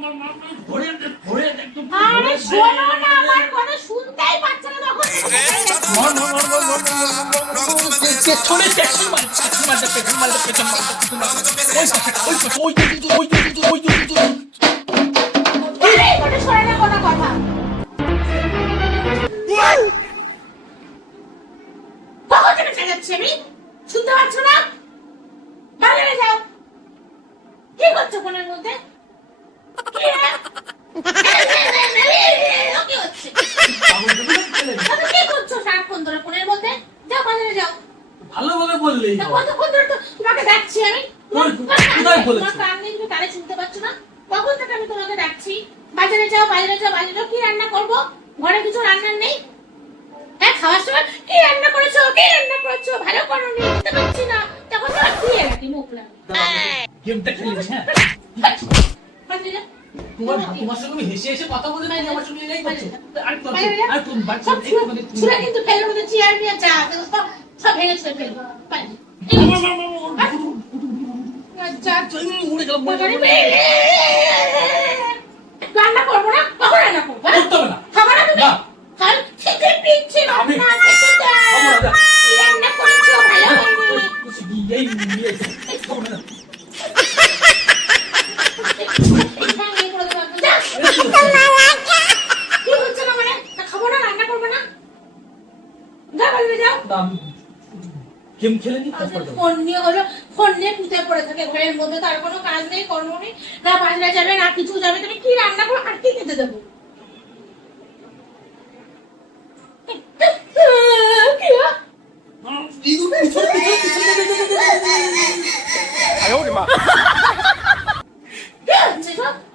ধরে ধরে একদম আরে শোনো না আমার কথা শুনতেই পাচ্ছে না তখন মর মর মর মর মর মর পেছনে পেছন মার পেছন মার পেছন মার পেছন মার পেছন ওই ওই ওই ওই ওই দিকে এই করে সরে না কোনো কথা কখন থেকে চেঁচাচ্ছি আমি শুনতে পাচ্ছ না বাইরে যাও কি করছ ফোনের মধ্যে কি রে? কি হচ্ছে তুমি কি করছ সারাক্ষণ ধরে ফোনের মধ্যে যাও বাজারে যাও ভালোভাবে বললেই তা হবে। কতক্ষণ ধরে তো তোমাকে ডাকছি আমি কই- তোমার কান কোথায় নেই, বলেছ? কান তুমি শুনতে পাচ্ছ না কখন থেকে আমি তোমাকে ডাকছি বাজারে যাও বাজারে যাও বাজারে যাও কি রান্না করব ঘরে কিছু রান্নার নেই হ্যাঁ খাওয়ার সময় কি রান্না করেছ কি রান্না করেছ ভালো করো নি বুঝতে পারছি না তখন তোমার দিয়ে রাখি মুখ গেমটা খেলিস হ্যাঁ তোমার তোমার সঙ্গে আমি হেসে হেসে কথা বলতে নাই আমার সঙ্গে এই করছ আর তো আর তো বাচ্চা মানে ছুঁড়ে কিন্তু ফেলব কিন্তু চেয়ার নিয়ে যা সব ভেঙে ছুঁড়ে ফেলব বাইরে। যা উড়ে গেল বাজারে বেরিয়ে। রান্না করব না কখন না খাব না রান্না করব না। যা বলবে গেম খেলে নি তারপর ফোন নিয়ে হলো ফোন নিয়ে পুঁতে পড়ে থাকে ঘরের মধ্যে তার কোনো কাজ নেই কর্ম নেই না বাজনা যাবে না কিছু যাবে তুমি কি রান্না করো আর কি খেতে দেবো?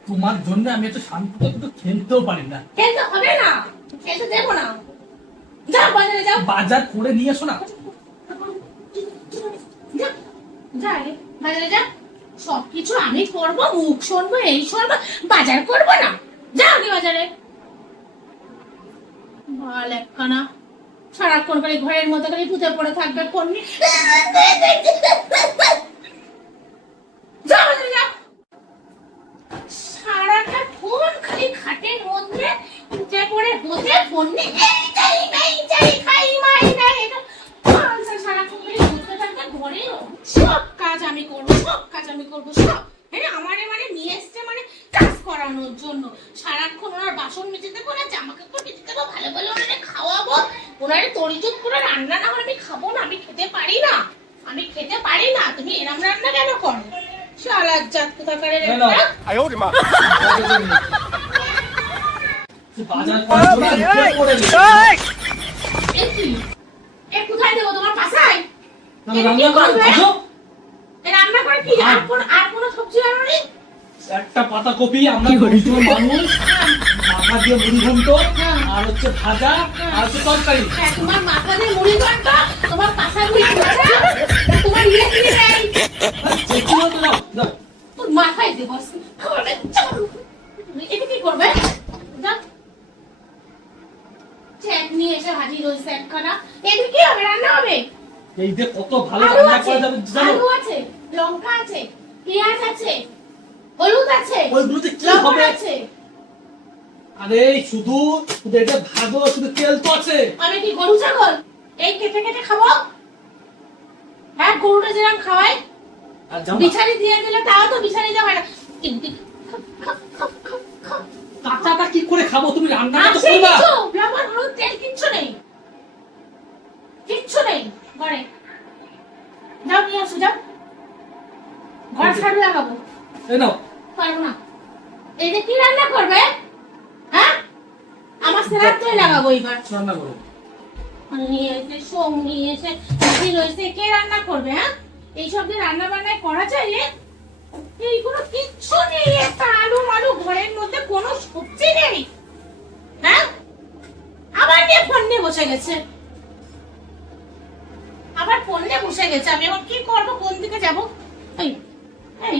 তোমার জন্য আমি শান্তিতে একটু খেলতেও পারি না। খেলতে হবে না খেলতে দেবো না। যা বাজারে যাও। বাজার করে নিয়ে এসো না। যা বাজারে যা। সবকিছু আমি করব, মুখ শুনব এই শুনব বাজার করব না। যা আগে বাজারে। বল একখানা। সারাক্ষণ করে ঘরের মধ্যে করে পুঁতে পড়ে থাকবে বাজারে সারাটা ফোন খালি খাটের মধ্যে সারাক্ষণ ঘরে সব আমি করব সব কাজ আমি করব সব। হ্যাঁ আমারে মানে নিয়ে এসছে মানে কাজ করানোর জন্য। সারাক্ষণ ওনার বাসন মেজে দেবো না জামা কাপড় মেজে দেবো ভালো ভালো ওনারে খাওয়াবো। ওনারে তরিজুত করে রান্না না হলে আমি খাব না আমি খেতে পারি না। আমি খেতে পারি না তুমি এরম রান্না কেন করো? শালার জাত কোথাকারের কোথায় দেবো? তোমার পাশায় তাহলে কি? আর কোন আর কোন সবজি আনোনি একটা পাতা কপি আমরা দুজন মানুষ মাথা দিয়ে মুড়ি ঘন্ট আর হচ্ছে ভাজা আর হচ্ছে তরকারি। হ্যাঁ, তোমার মাথা দিয়ে মুড়ি ঘণ্টা তোমার পাশায় মুড়ি তোমার ইয়ে কি তোর মাথায় এটা করবে। নিয়ে এসে হাজির হয়েছে একখানা। এদের কি হবে? রান্না হবে? এই যে কত ভালো রান্না করা যাবে জানো? আলু আছে লঙ্কা আছে পেঁয়াজ আছে হলুদ আছে ওইগুলোতে কি হবে? আছে। আরে শুধু শুধু এটা ভাজো শুধু তেল তো আছে। আমি কি গরু ছাগল? এই কেটে কেটে খাব? হ্যাঁ গরুটা যেরকম খাওয়াই। আর বিছানি দিয়ে দিলে তাও তো বিছানি দেওয়া হয় না। কাঁচাটা কি করে খাব? তুমি রান্নাটা তো করবা কিছু লবণ হলুদ তেল কিচ্ছু নেই কিচ্ছু নেই ঘরে যাও নিয়ে আসো যাও ঘর ছাড়ু লাগাবো এই নাও। পারব না। এই যে কি রান্না করবে? হ্যাঁ? আমার সেরাতই লাগাবো এবার রান্না করো। নিয়ে এসে সোম নিয়ে এসে হাজির হয়েছে কে রান্না করবে হ্যাঁ? এইসব দিয়ে রান্না বান্নায় করা চাইলে এইগুলো কিচ্ছু নেই একটা আলু মালু ঘরের মধ্যে কোনো সবজি নেই। হ্যাঁ? আবার নিয়ে ফোন নিয়ে বসে গেছে? আবার ফোন নিয়ে বসে গেছে। আমি এখন কি করব? কোন দিকে যাব? এই এই।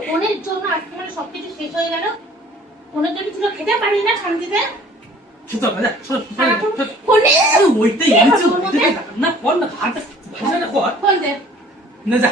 ফোনের জন্য আজকে সবকিছু শেষ হয়ে গেল ফোনের কিছু খেতে পারি না শান্তিতে খেতে পারি না ফোনে ওইটাই না না যা